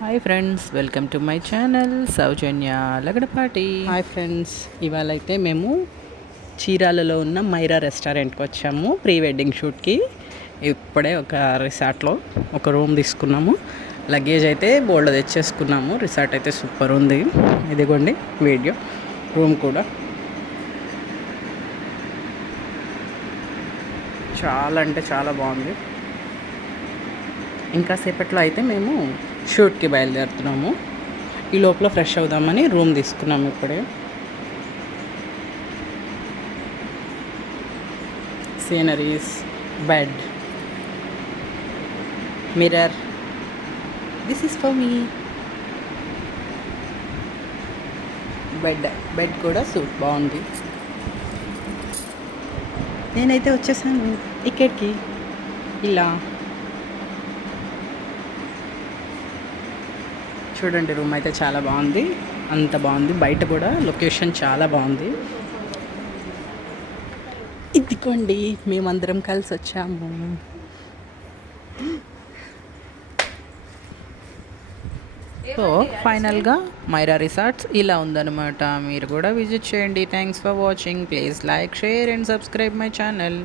Hi friends, welcome to my channel Soujanya Lagadapati. Hi friends, ఇవాళ అయితే మేము చీరాలలో ఉన్న మైరా రెస్టారెంట్కి వచ్చాము ప్రీ వెడ్డింగ్ షూట్కి. ఇప్పుడే ఒక రిసార్ట్లో ఒక రూమ్ తీసుకున్నాము. లగేజ్ అయితే బోల్డ్ తెచ్చేసుకున్నాము. రిసార్ట్ అయితే సూపర్ ఉంది. ఇదిగోండి వీడియో. రూమ్ కూడా చాలా అంటే చాలా బాగుంది. ఇంకా సేపట్లో అయితే మేము షూట్కి బయలుదేరుతున్నాము. ఈ లోపల ఫ్రెష్ అవుదామని రూమ్ తీసుకున్నాము ఇప్పుడే. Sceneries, bed, mirror, this is for me. Bed కూడా సూట్ బాగుంది. నేనైతే వచ్చేసాను ఇక్కడికి. ఇలా చూడండి, రూమ్ అయితే చాలా బాగుంది. అంత బాగుంది. బయట కూడా లొకేషన్ చాలా బాగుంది. ఇదిగోండి, మేమందరం కలిసి వచ్చాము. సో ఫైనల్గా మైరా రిసార్ట్స్ ఇలా ఉందన్నమాట. మీరు కూడా విజిట్ చేయండి. Thanks for watching. Please like, share and subscribe my channel.